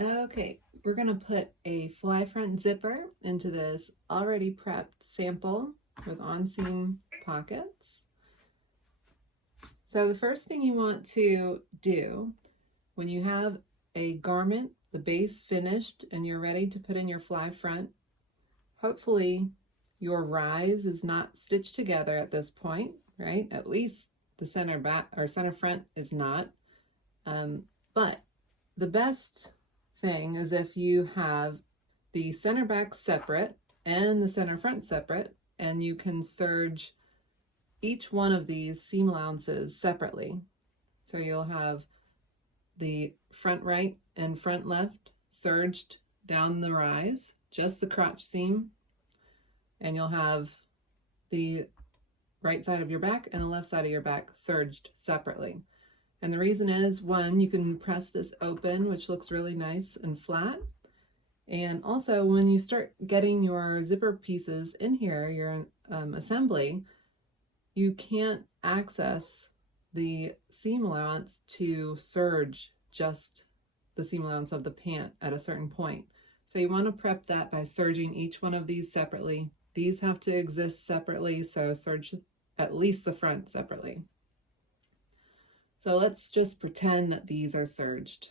Okay, we're gonna put a fly front zipper into this already prepped sample with on-seam pockets. So the first thing you want to do when you have a garment, the base finished, and you're ready to put in your fly front, hopefully your rise is not stitched together at this point, right? At least the center back or center front is not. But the best thing is if you have the center back separate and the center front separate, and you can serge each one of these seam allowances separately. So you'll have the front right and front left serged down the rise, just the crotch seam, and you'll have the right side of your back and the left side of your back serged separately. And the reason is, one, you can press this open, which looks really nice and flat. And also, when you start getting your zipper pieces in here, your assembly, you can't access the seam allowance to serge just the seam allowance of the pant at a certain point. So you want to prep that by serging each one of these separately. These have to exist separately, so serge at least the front separately. So let's just pretend that these are serged.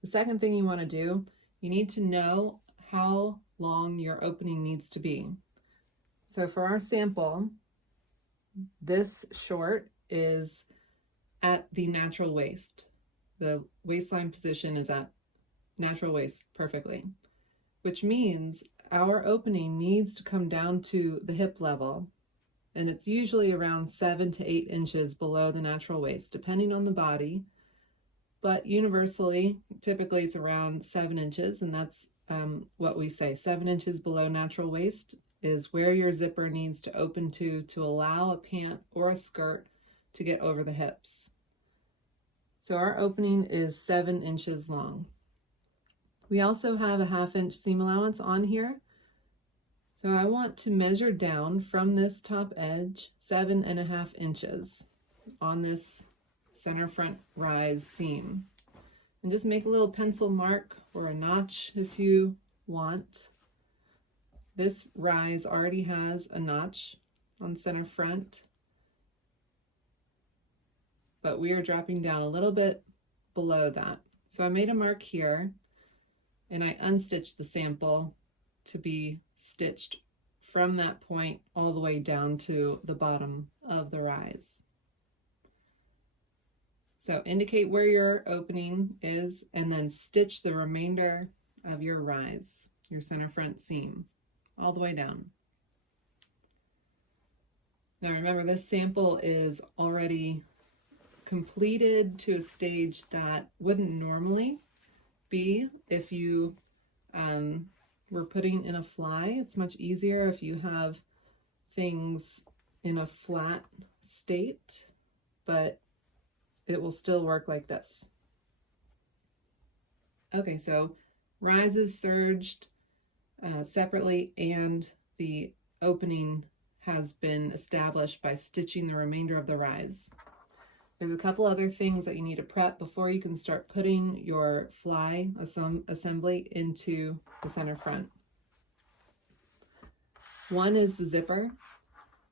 The second thing you want to do, you need to know how long your opening needs to be. So for our sample, this short is at the natural waist. The waistline position is at natural waist perfectly, which means our opening needs to come down to the hip level, and it's usually around 7 to 8 inches below the natural waist, depending on the body. But universally, typically it's around 7 inches, and that's what we say. 7 inches below natural waist is where your zipper needs to open to allow a pant or a skirt to get over the hips. So our opening is 7 inches long. We also have a 1/2 inch seam allowance on here. So I want to measure down from this top edge 7.5 inches on this center front rise seam. And just make a little pencil mark or a notch if you want. This rise already has a notch on center front, but we are dropping down a little bit below that. So I made a mark here, and I unstitched the sample to be stitched from that point all the way down to the bottom of the rise. So indicate where your opening is and then stitch the remainder of your rise, your center front seam, all the way down. Now remember, this sample is already completed to a stage that wouldn't normally be if you were putting in a fly. It's much easier if you have things in a flat state, but it will still work like this. Okay, so rise is serged separately, and the opening has been established by stitching the remainder of the rise. There's a couple other things that you need to prep before you can start putting your fly assembly into the center front. One is the zipper.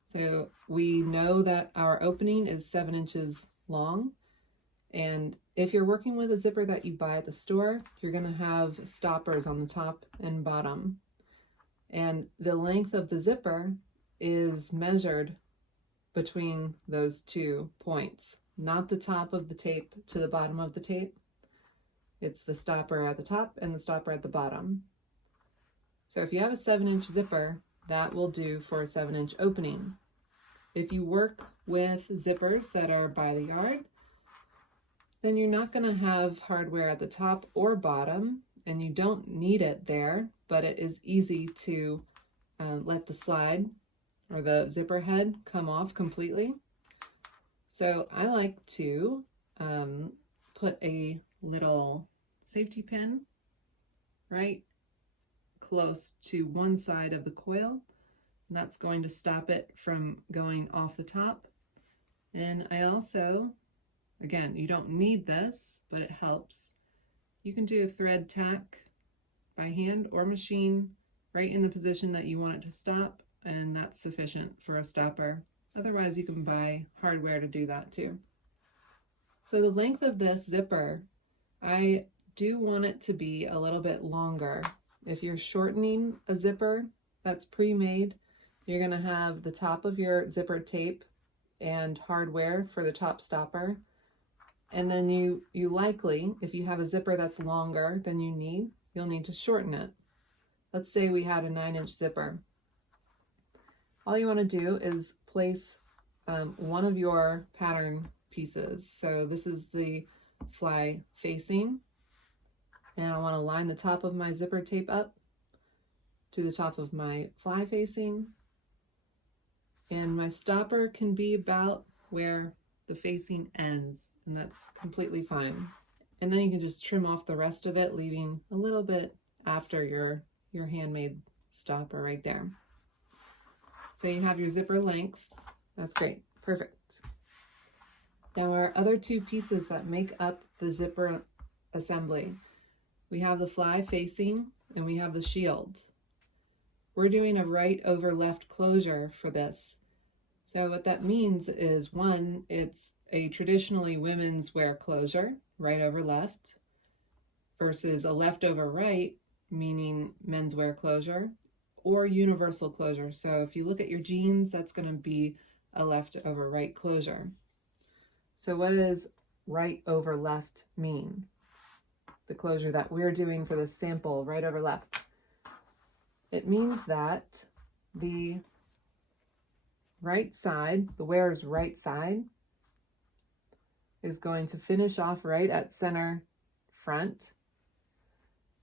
So we know that our opening is 7 inches long, and if you're working with a zipper that you buy at the store, you're going to have stoppers on the top and bottom, and the length of the zipper is measured between those 2 points. Not the top of the tape to the bottom of the tape. It's the stopper at the top and the stopper at the bottom. So if you have a 7-inch zipper, that will do for a 7-inch opening. If you work with zippers that are by the yard, then you're not going to have hardware at the top or bottom, and you don't need it there, but it is easy to let the slide or the zipper head come off completely. So I like to put a little safety pin right close to one side of the coil, and that's going to stop it from going off the top. And I also, again, you don't need this, but it helps. You can do a thread tack by hand or machine right in the position that you want it to stop, and that's sufficient for a stopper. Otherwise, you can buy hardware to do that too. So the length of this zipper, I do want it to be a little bit longer. If you're shortening a zipper that's pre-made, you're going to have the top of your zipper tape and hardware for the top stopper. And then you likely, if you have a zipper that's longer than you need, you'll need to shorten it. Let's say we had a 9-inch zipper. All you want to do is place one of your pattern pieces. So this is the fly facing, and I want to line the top of my zipper tape up to the top of my fly facing, and my stopper can be about where the facing ends, and that's completely fine. And then you can just trim off the rest of it, leaving a little bit after your handmade stopper right there. So you have your zipper length. That's great. Perfect. Now our other two pieces that make up the zipper assembly, we have the fly facing and we have the shield. We're doing a right over left closure for this. So what that means is, one, it's a traditionally women's wear closure, right over left, versus a left over right, meaning men's wear closure, or universal closure. So if you look at your jeans, that's going to be a left over right closure. So what does right over left mean? The closure that we're doing for this sample, right over left. It means that the right side, the wearer's right side, is going to finish off right at center front,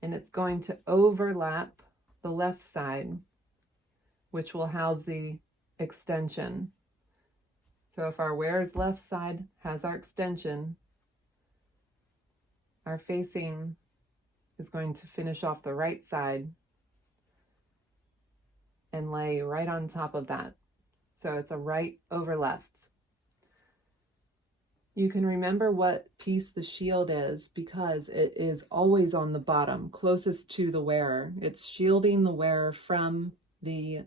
and it's going to overlap the left side, which will house the extension. So if our wearer's left side has our extension, our facing is going to finish off the right side and lay right on top of that. So it's a right over left. You can remember what piece the shield is because it is always on the bottom, closest to the wearer. It's shielding the wearer from the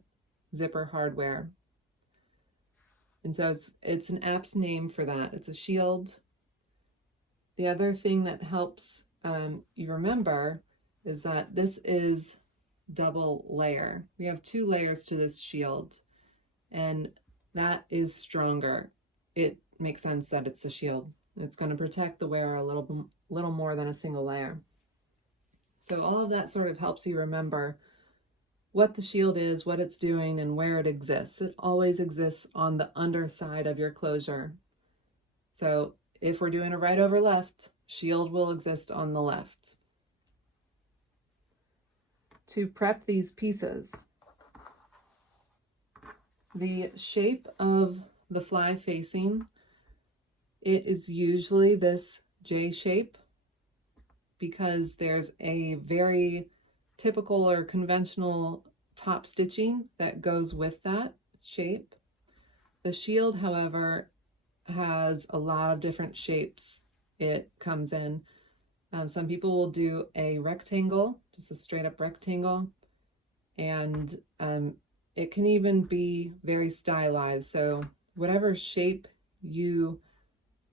zipper hardware. And so it's an apt name for that. It's a shield. The other thing that helps you remember is that this is double layer. We have 2 layers to this shield, and that is stronger. It makes sense that it's the shield. It's going to protect the wearer a little more than a single layer. So all of that sort of helps you remember what the shield is, what it's doing, and where it exists. It always exists on the underside of your closure. So if we're doing a right over left, shield will exist on the left. To prep these pieces, the shape of the fly facing, it is usually this J shape because there's a very typical or conventional top stitching that goes with that shape. The shield, however, has a lot of different shapes it comes in. Some people will do a rectangle, just a straight up rectangle, and it can even be very stylized. So whatever shape you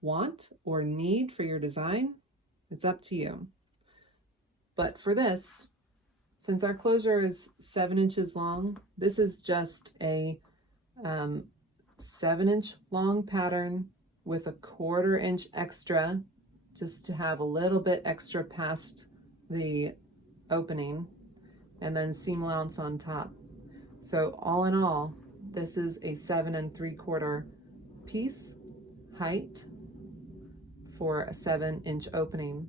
want or need for your design, it's up to you. But for this, since our closure is 7 inches long, this is just a 7-inch long pattern with a 1/4 inch extra, just to have a little bit extra past the opening, and then seam allowance on top. So all in all, this is a 7 3/4 piece height for a 7-inch opening.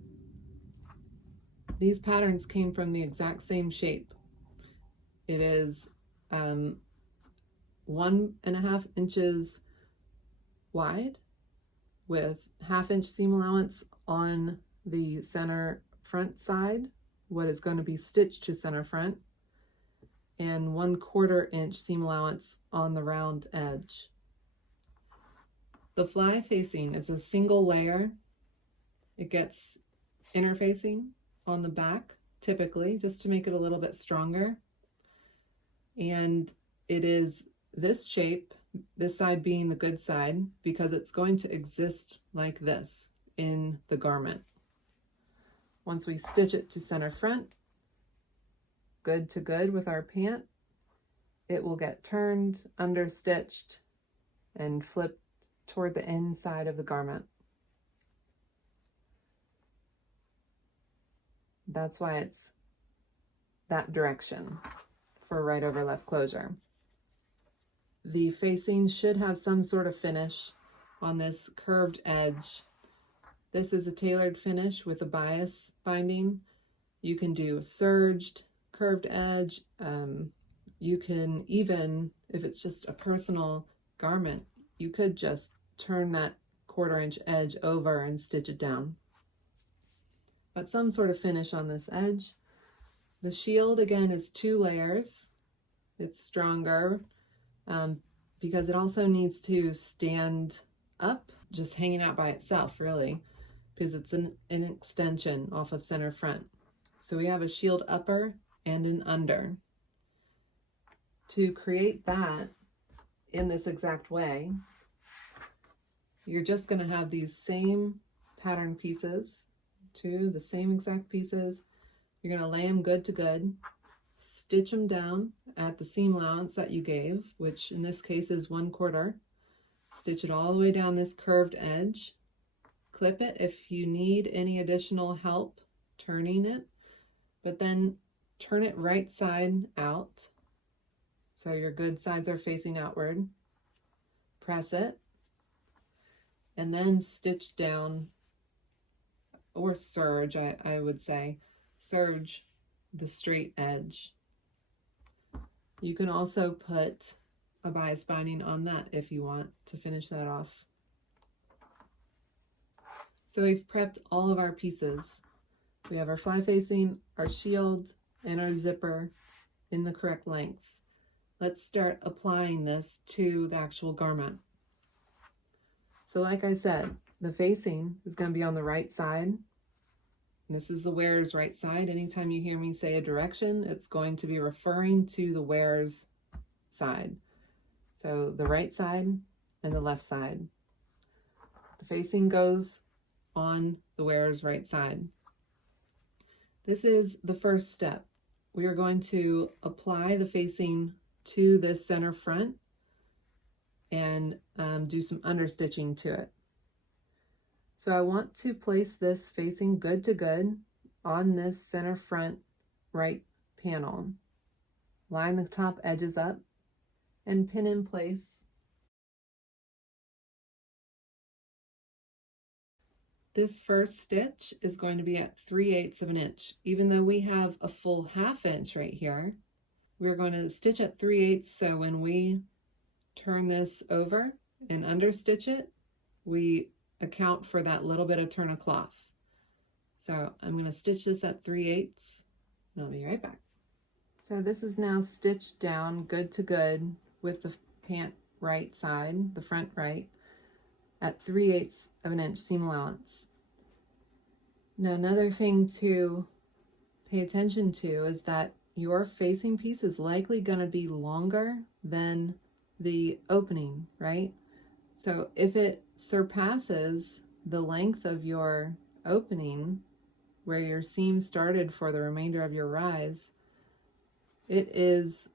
These patterns came from the exact same shape. It is 1.5 inches wide with 1/2 inch seam allowance on the center front side, what is going to be stitched to center front, and 1/4 inch seam allowance on the round edge. The fly facing is a single layer. It gets interfacing on the back, typically, just to make it a little bit stronger. And it is this shape, this side being the good side, because it's going to exist like this in the garment. Once we stitch it to center front, good to good with our pant, it will get turned, understitched, and flipped toward the inside of the garment. That's why it's that direction for right over left closure. The facing should have some sort of finish on this curved edge. This is a tailored finish with a bias binding. You can do a serged curved edge. You can even, if it's just a personal garment, you could just turn that 1/4 inch edge over and stitch it down. But some sort of finish on this edge. The shield, again, is 2 layers. It's stronger because it also needs to stand up, just hanging out by itself, really, because it's an extension off of center front. So we have a shield upper and an under. To create that in this exact way, you're just going to have these same pattern pieces, the same exact pieces. You're going to lay them good to good, stitch them down at the seam allowance that you gave, which in this case is 1/4. Stitch it all the way down this curved edge. Clip it if you need any additional help turning it, but then turn it right side out. So your good sides are facing outward. Press it, and then stitch down, or serge, I would say, serge the straight edge. You can also put a bias binding on that if you want to finish that off. So we've prepped all of our pieces. We have our fly facing, our shield, and our zipper in the correct length. Let's start applying this to the actual garment. So like I said, the facing is going to be on the right side. This is the wearer's right side. Anytime you hear me say a direction, it's going to be referring to the wearer's side. So the right side and the left side. The facing goes on the wearer's right side. This is the first step. We are going to apply the facing to this center front and do some understitching to it. So I want to place this facing good to good on this center front right panel. Line the top edges up and pin in place. This first stitch is going to be at 3/8 of an inch. Even though we have a full 1/2 inch right here, we're going to stitch at 3/8, so when we turn this over and understitch it, we account for that little bit of turn of cloth. So I'm going to stitch this at 3/8, and I'll be right back. So this is now stitched down good to good with the pant right side, the front right, at 3/8 of an inch seam allowance. Now another thing to pay attention to is that your facing piece is likely going to be longer than the opening, right? So if it surpasses the length of your opening, where your seam started for the remainder of your rise, it is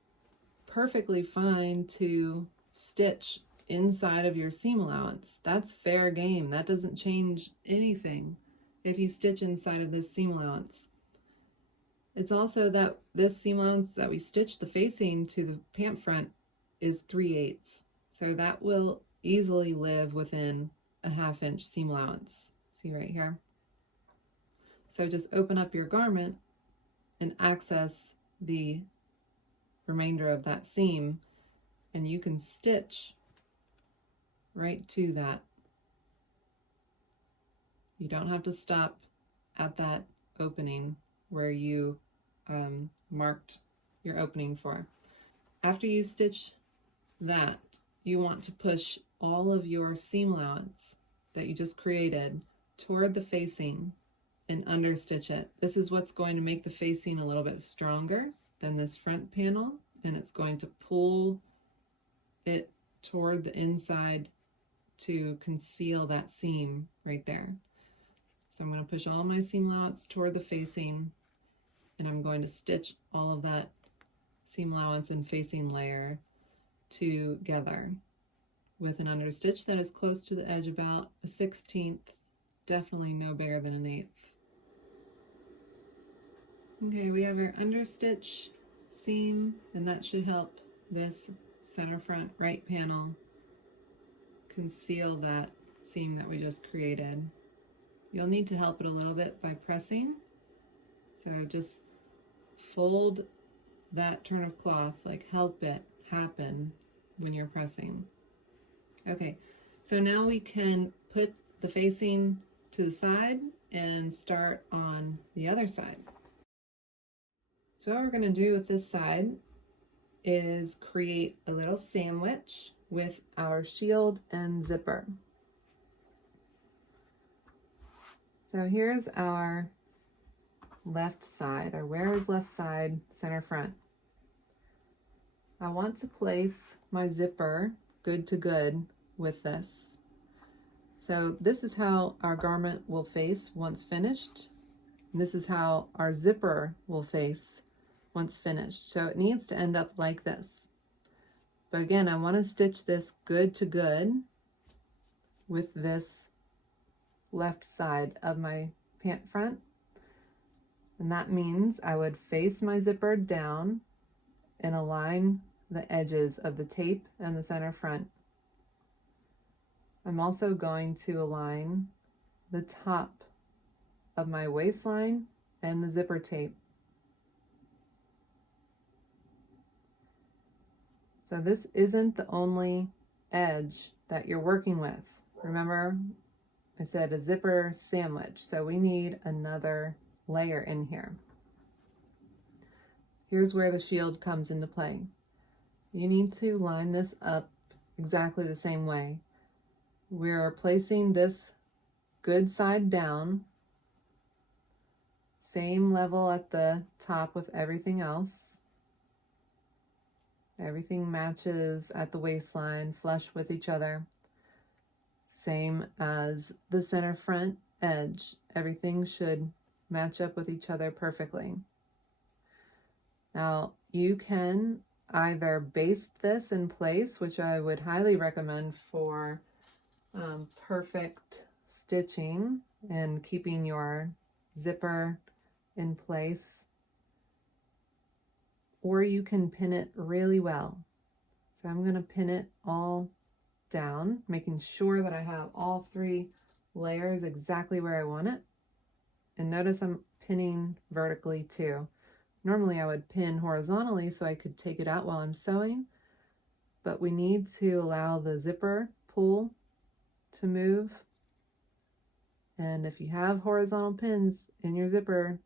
perfectly fine to stitch inside of your seam allowance. That's fair game. That doesn't change anything if you stitch inside of this seam allowance. It's also that this seam allowance that we stitched the facing to the pant front is 3/8. So that will easily live within a 1/2 inch seam allowance. See right here? So just open up your garment and access the remainder of that seam, and you can stitch right to that. You don't have to stop at that opening where you marked your opening for. After you stitch that, you want to push all of your seam allowance that you just created toward the facing and understitch it. This is what's going to make the facing a little bit stronger than this front panel, and it's going to pull it toward the inside to conceal that seam right there. So I'm going to push all my seam allowance toward the facing, and I'm going to stitch all of that seam allowance and facing layer together with an understitch that is close to the edge, about a 1/16, definitely no bigger than an 1/8. Okay, we have our understitch seam, and that should help this center front right panel conceal that seam that we just created. You'll need to help it a little bit by pressing. So just fold that turn of cloth, like help it happen when you're pressing. Okay, so now we can put the facing to the side and start on the other side. So what we're going to do with this side is create a little sandwich with our shield and zipper. So here's our left side, our wearer's left side, center front. I want to place my zipper good to good with this. So this is how our garment will face once finished. This is how our zipper will face once finished. So it needs to end up like this. But again, I want to stitch this good to good with this left side of my pant front. And that means I would face my zipper down and align the edges of the tape and the center front. I'm also going to align the top of my waistline and the zipper tape. So this isn't the only edge that you're working with. Remember, I said a zipper sandwich, so we need another layer in here. Here's where the shield comes into play. You need to line this up exactly the same way. We're placing this good side down, same level at the top with everything else. Everything matches at the waistline, flush with each other. Same as the center front edge. Everything should match up with each other perfectly. Now, you can either baste this in place, which I would highly recommend for perfect stitching and keeping your zipper in place, or you can pin it really well. So I'm going to pin it all down, making sure that I have all 3 layers exactly where I want it. And notice I'm pinning vertically too. Normally I would pin horizontally so I could take it out while I'm sewing, but we need to allow the zipper pull to move. And if you have horizontal pins in your zipper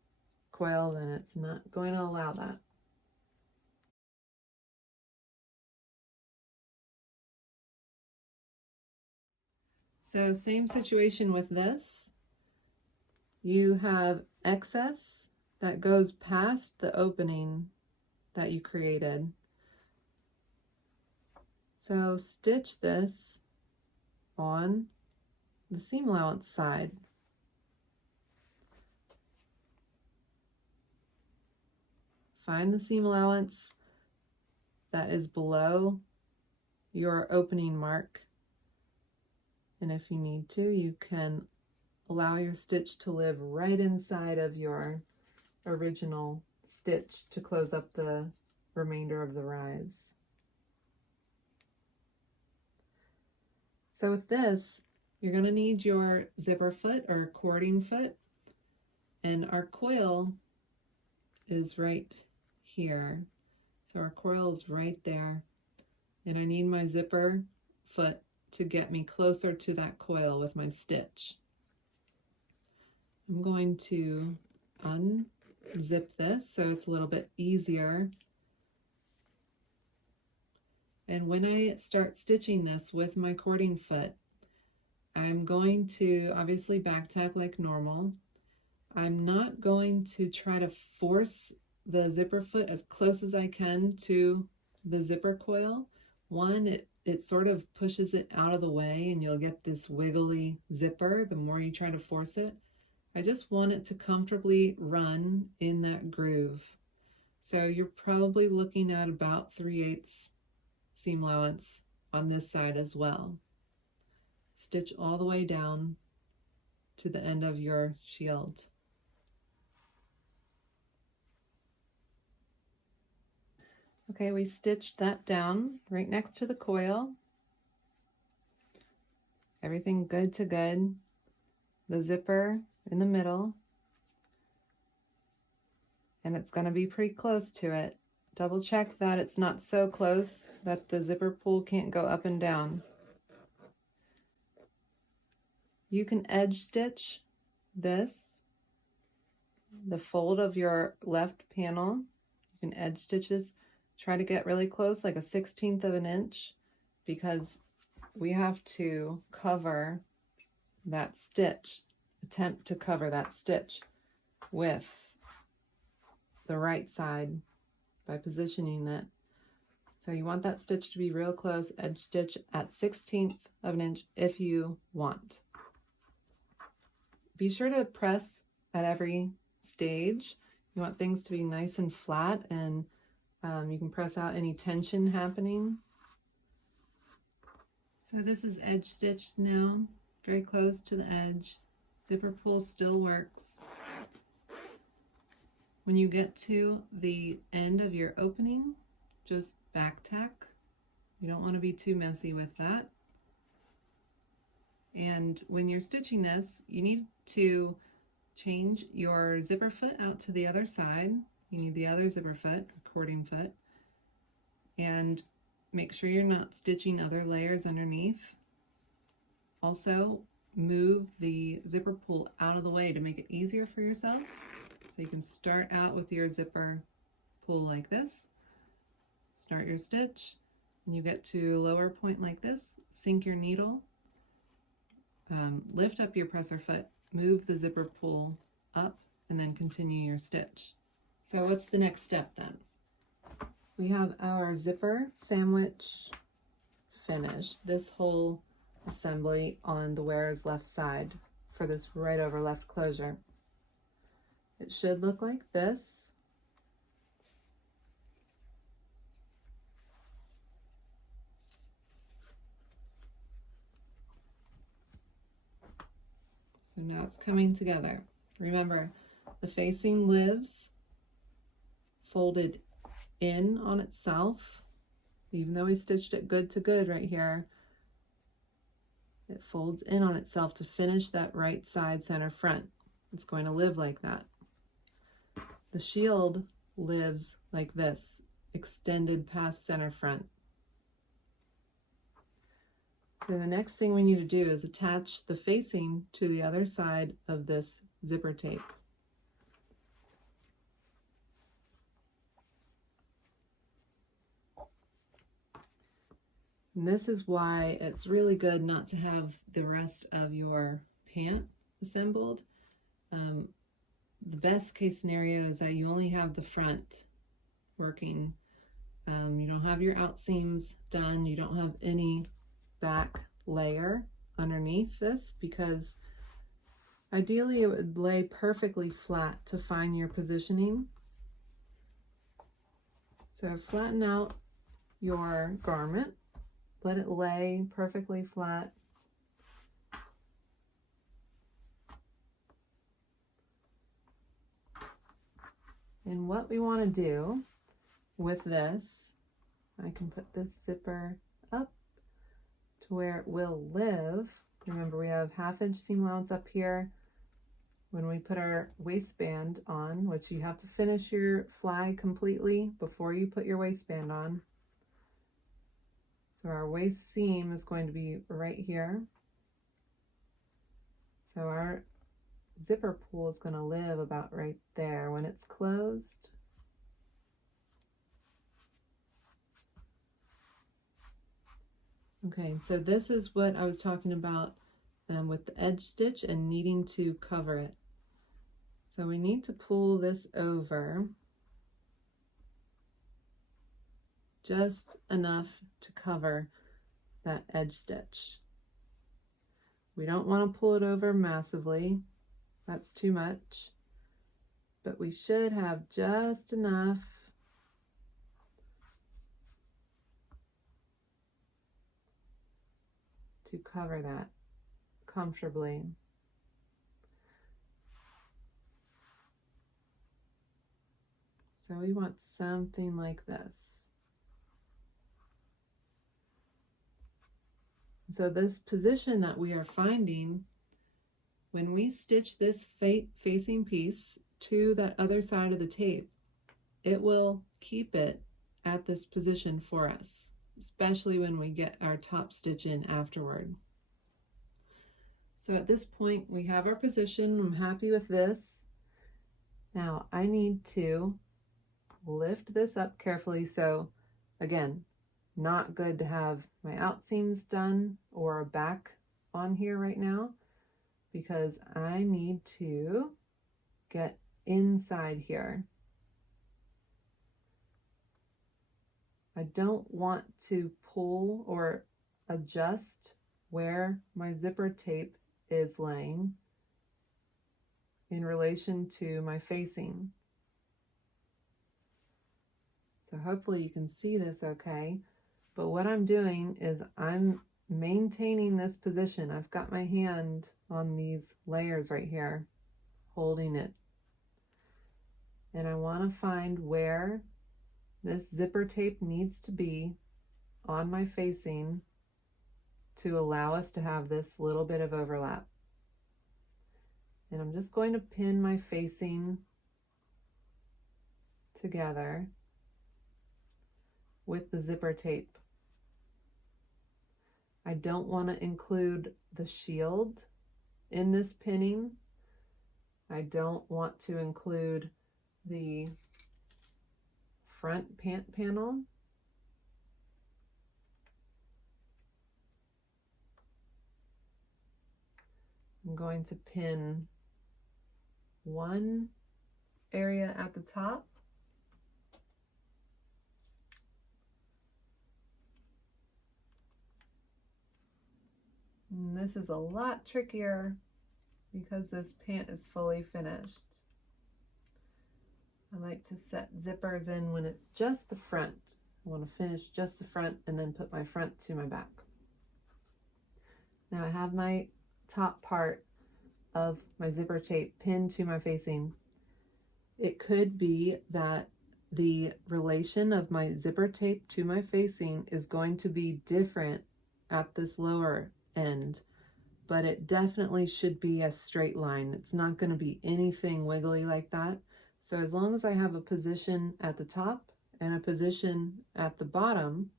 coil, then it's not going to allow that. So same situation with this. You have excess that goes past the opening that you created. So stitch this on the seam allowance side. Find the seam allowance that is below your opening mark. And if you need to, you can allow your stitch to live right inside of your original stitch to close up the remainder of the rise. So with this, you're going to need your zipper foot or cording foot, and our coil is right here. So our coil is right there, and I need my zipper foot to get me closer to that coil with my stitch. I'm going to unzip this so it's a little bit easier. And when I start stitching this with my cording foot, I'm going to obviously back tack like normal. I'm not going to try to force the zipper foot as close as I can to the zipper coil. One, it sort of pushes it out of the way and you'll get this wiggly zipper the more you try to force it. I just want it to comfortably run in that groove. So you're probably looking at about 3/8 seam allowance on this side as well. Stitch all the way down to the end of your shield. Okay, we stitched that down right next to the coil. Everything good to good. The zipper in the middle. And it's going to be pretty close to it. Double check that it's not so close that the zipper pull can't go up and down. You can edge stitch this, the fold of your left panel. You can edge stitch this. Try to get really close, like a 1/16 of an inch, because we have to cover that stitch, attempt to cover that stitch with the right side by positioning it. So you want that stitch to be real close, edge stitch at 1/16 of an inch if you want. Be sure to press at every stage. You want things to be nice and flat, and you can press out any tension happening. So this is edge stitched now, very close to the edge. Zipper pull still works. When you get to the end of your opening, just back tack. You don't want to be too messy with that. And when you're stitching this, you need to change your zipper foot out to the other side. You need the other zipper foot, cording foot, and make sure you're not stitching other layers underneath. Also, move the zipper pull out of the way to make it easier for yourself. So you can start out with your zipper pull like this, start your stitch, and you get to a lower point like this, sink your needle, lift up your presser foot, move the zipper pull up, and then continue your stitch. So what's the next step then? We have our zipper sandwich finished, this whole assembly on the wearer's left side for this right over left closure. It should look like this. So now it's coming together. Remember, the facing lives folded in on itself. Even though we stitched it good to good right here, it folds in on itself to finish that right side center front. It's going to live like that. The shield lives like this, extended past center front. So the next thing we need to do is attach the facing to the other side of this zipper tape. And this is why it's really good not to have the rest of your pant assembled. The best case scenario is that you only have the front working. You don't have your outseams done. You don't have any back layer underneath this, because ideally it would lay perfectly flat to find your positioning. So flatten out your garment. Let it lay perfectly flat. And what we want to do with this, I can put this zipper up to where it will live. Remember, we have 1/2 inch seam allowance up here. When we put our waistband on, which you have to finish your fly completely before you put your waistband on. So our waist seam is going to be right here. So our zipper pull is going to live about right there when it's closed. Okay, so this is what I was talking about with the edge stitch and needing to cover it. So we need to pull this over just enough to cover that edge stitch. We don't want to pull it over massively, that's too much, but we should have just enough to cover that comfortably. So we want something like this. So this position that we are finding, when we stitch this facing piece to that other side of the tape, it will keep it at this position for us, especially when we get our top stitch in afterward. So at this point we have our position. I'm happy with this. Now I need to lift this up carefully. So again, not good to have my outseams done or a back on here right now, because I need to get inside here. I don't want to pull or adjust where my zipper tape is laying in relation to my facing. So hopefully you can see this okay. But what I'm doing is I'm maintaining this position. I've got my hand on these layers right here, holding it. And I want to find where this zipper tape needs to be on my facing to allow us to have this little bit of overlap. And I'm just going to pin my facing together with the zipper tape. I don't want to include the shield in this pinning. I don't want to include the front pant panel. I'm going to pin one area at the top. And this is a lot trickier because this pant is fully finished. I like to set zippers in when it's just the front. I want to finish just the front and then put my front to my back. Now I have my top part of my zipper tape pinned to my facing. It could be that the relation of my zipper tape to my facing is going to be different at this lower end, but it definitely should be a straight line. It's not going to be anything wiggly like that. So as long as I have a position at the top and a position at the bottom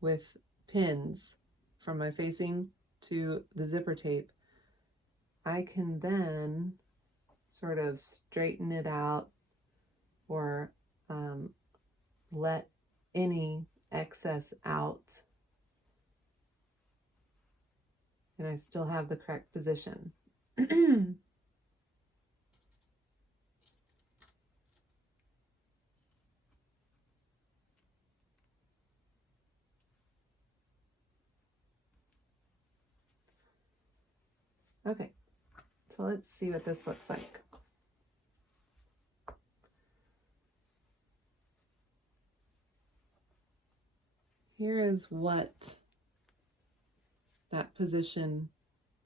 with pins from my facing to the zipper tape, I can then sort of straighten it out or let any excess out, and I still have the correct position. Okay, so let's see what this looks like. Here is what that position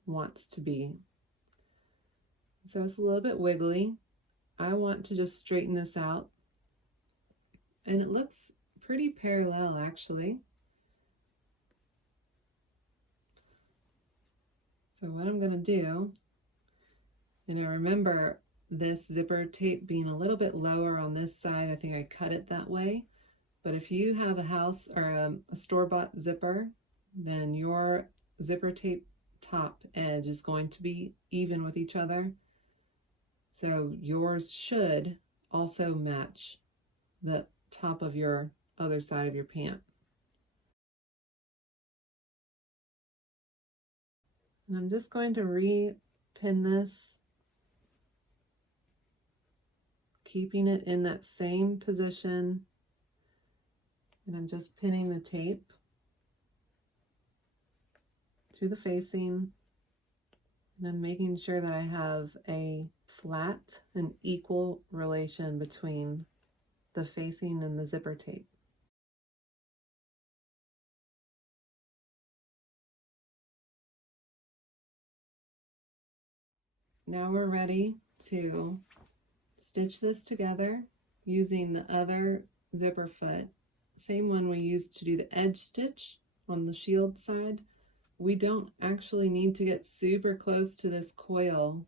wants to be. So it's a little bit wiggly. I want to just straighten this out. And it looks pretty parallel actually. So what I'm going to do, and I remember this zipper tape being a little bit lower on this side. I think I cut it that way. But if you have a house or a store-bought zipper, then your zipper tape top edge is going to be even with each other. So yours should also match the top of your other side of your pant. And I'm just going to re-pin this keeping it in that same position, and I'm just pinning the tape to the facing, and I'm making sure that I have a flat and equal relation between the facing and the zipper tape. Now we're ready to stitch this together using the other zipper foot, same one we used to do the edge stitch on the shield side. We don't actually need to get super close to this coil.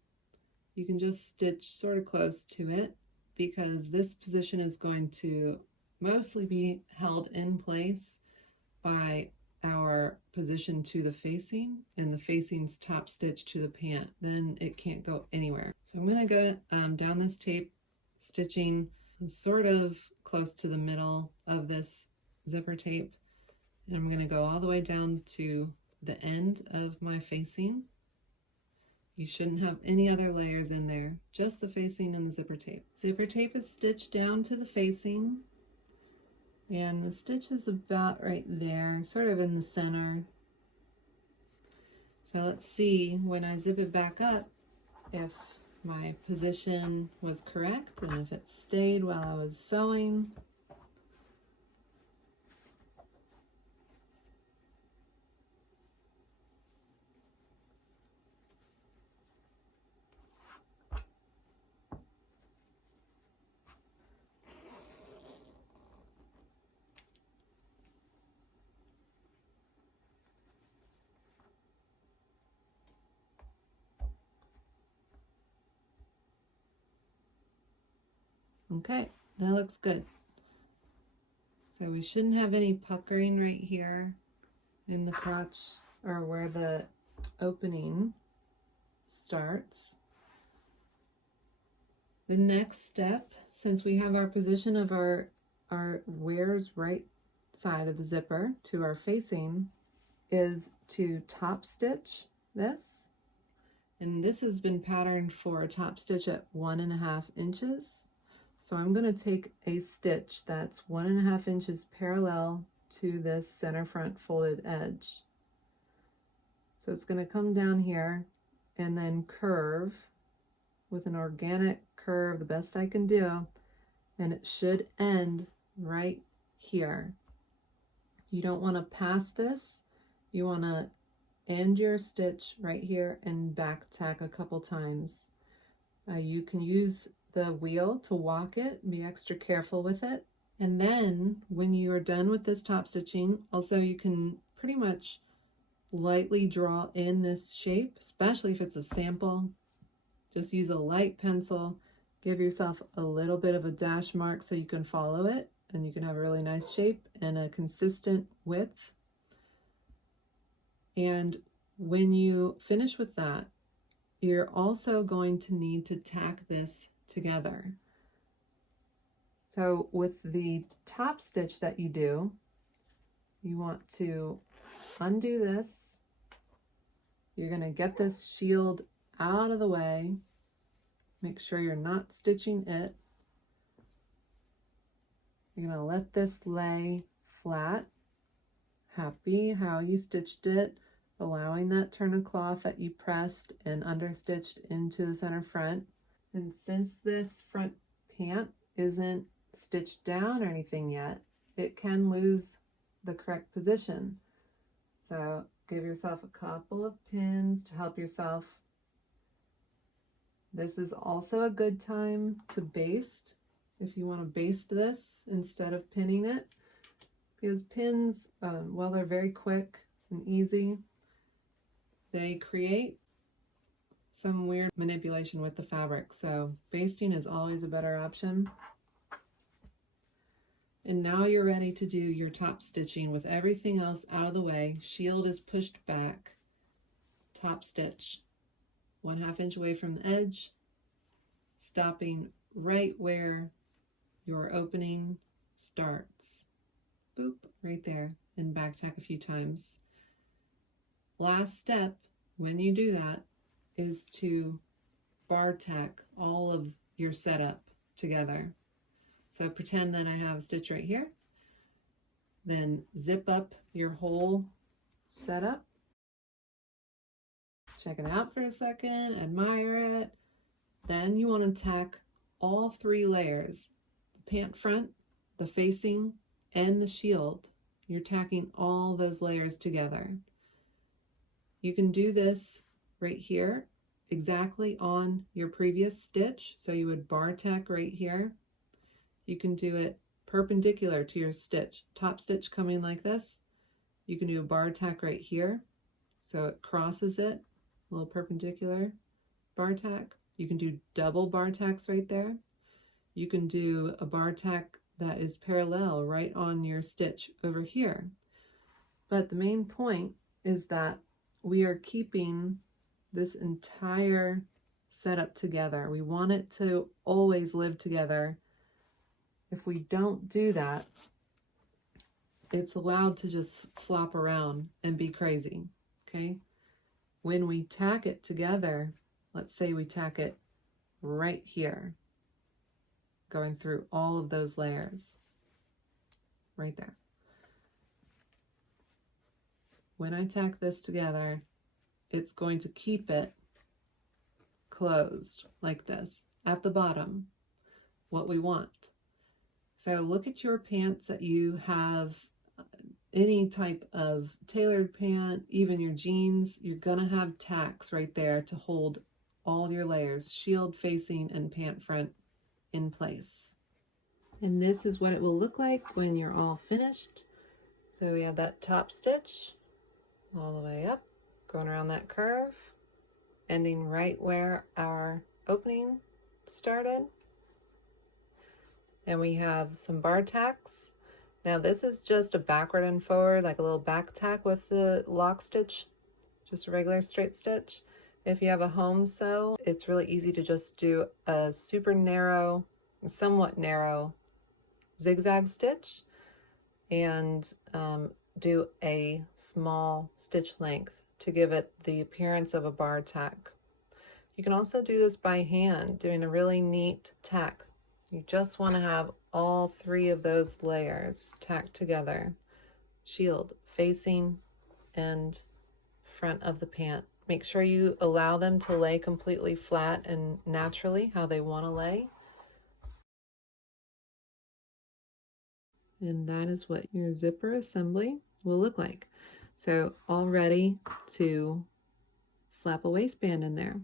You can just stitch sort of close to it because this position is going to mostly be held in place by our position to the facing and the facing's top stitch to the pant. Then it can't go anywhere. So I'm going to go down this tape, stitching sort of close to the middle of this zipper tape, and I'm going to go all the way down to the end of my facing. You shouldn't have any other layers in there, just the facing and the zipper tape. Zipper tape is stitched down to the facing, and the stitch is about right there, sort of in the center. So let's see when I zip it back up if my position was correct and if it stayed while I was sewing. Okay, that looks good. So we shouldn't have any puckering right here in the crotch or where the opening starts. The next step, since we have our position of our wear's right side of the zipper to our facing, is to top stitch this. And this has been patterned for a top stitch at 1.5 inches. So I'm going to take a stitch that's 1.5 inches parallel to this center front folded edge. So it's going to come down here and then curve with an organic curve, the best I can do, and it should end right here. You don't want to pass this. You want to end your stitch right here and back tack a couple times. You can use the wheel to walk it, be extra careful with it. And then when you are done with this top stitching, also you can pretty much lightly draw in this shape, especially if it's a sample. Just use a light pencil, give yourself a little bit of a dash mark so you can follow it, and you can have a really nice shape and a consistent width. And when you finish with that, you're also going to need to tack this together. So with the top stitch that you do, you want to undo this. You're going to get this shield out of the way. Make sure you're not stitching it. You're going to let this lay flat. Happy how you stitched it, allowing that turn of cloth that you pressed and understitched into the center front. And since this front pant isn't stitched down or anything yet, it can lose the correct position. So give yourself a couple of pins to help yourself. This is also a good time to baste if you want to baste this instead of pinning it, because pins, while they're very quick and easy, they create some weird manipulation with the fabric. So basting is always a better option. And now you're ready to do your top stitching with everything else out of the way. Shield is pushed back, top stitch, 1/2 inch away from the edge, stopping right where your opening starts. Boop, right there, and back tack a few times. Last step, when you do that, is to bar tack all of your setup together. So pretend that I have a stitch right here. Then zip up your whole setup. Check it out for a second, admire it. Then you want to tack all 3 layers, the pant front, the facing, and the shield. You're tacking all those layers together. You can do this right here, exactly on your previous stitch. So you would bar tack right here. You can do it perpendicular to your stitch. Top stitch coming like this. You can do a bar tack right here. So it crosses it, a little perpendicular bar tack. You can do double bar tacks right there. You can do a bar tack that is parallel right on your stitch over here. But the main point is that we are keeping this entire setup together. We want it to always live together. If we don't do that, it's allowed to just flop around and be crazy, okay? When we tack it together, let's say we tack it right here, going through all of those layers, right there. When I tack this together, it's going to keep it closed like this at the bottom, what we want. So look at your pants that you have, any type of tailored pant, even your jeans, you're gonna have tacks right there to hold all your layers, shield, facing, and pant front in place. And this is what it will look like when you're all finished. So we have that top stitch all the way up, going around that curve, ending right where our opening started. And we have some bar tacks. Now this is just a backward and forward, like a little back tack with the lock stitch, just a regular straight stitch. If you have a home sew, it's really easy to just do a super narrow, somewhat narrow zigzag stitch and do a small stitch length to give it the appearance of a bar tack. You can also do this by hand, doing a really neat tack. You just want to have all 3 of those layers tacked together, shield, facing, and front of the pant. Make sure you allow them to lay completely flat and naturally how they want to lay. And that is what your zipper assembly will look like. So all ready to slap a waistband in there.